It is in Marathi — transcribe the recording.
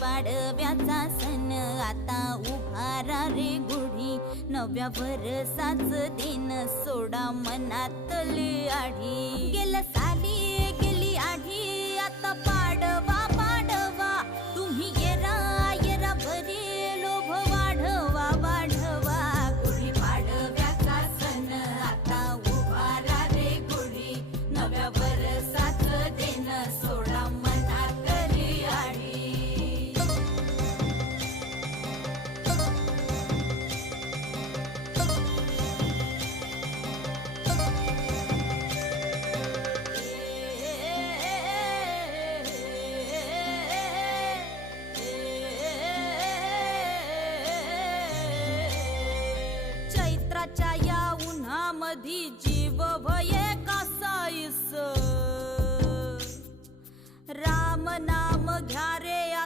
पाडव्याचा सण आता उभारा रे गुढी, नव्या वर्षाच दिन सोडा मनातली आढी. गेल्या साली गेली आढी, आता पाडवा पाडवा, तुम्ही येरा येरा बरी लोभ वाढवा वाढवा. गुढी पाडव्याचा सण आता उभारा रे गुढी, नव्या वर्षाच दिन सोडा मनातली आढी. चैत्राच्या या उन्हामधी जीव भये कासाईस, राम नाम घ्या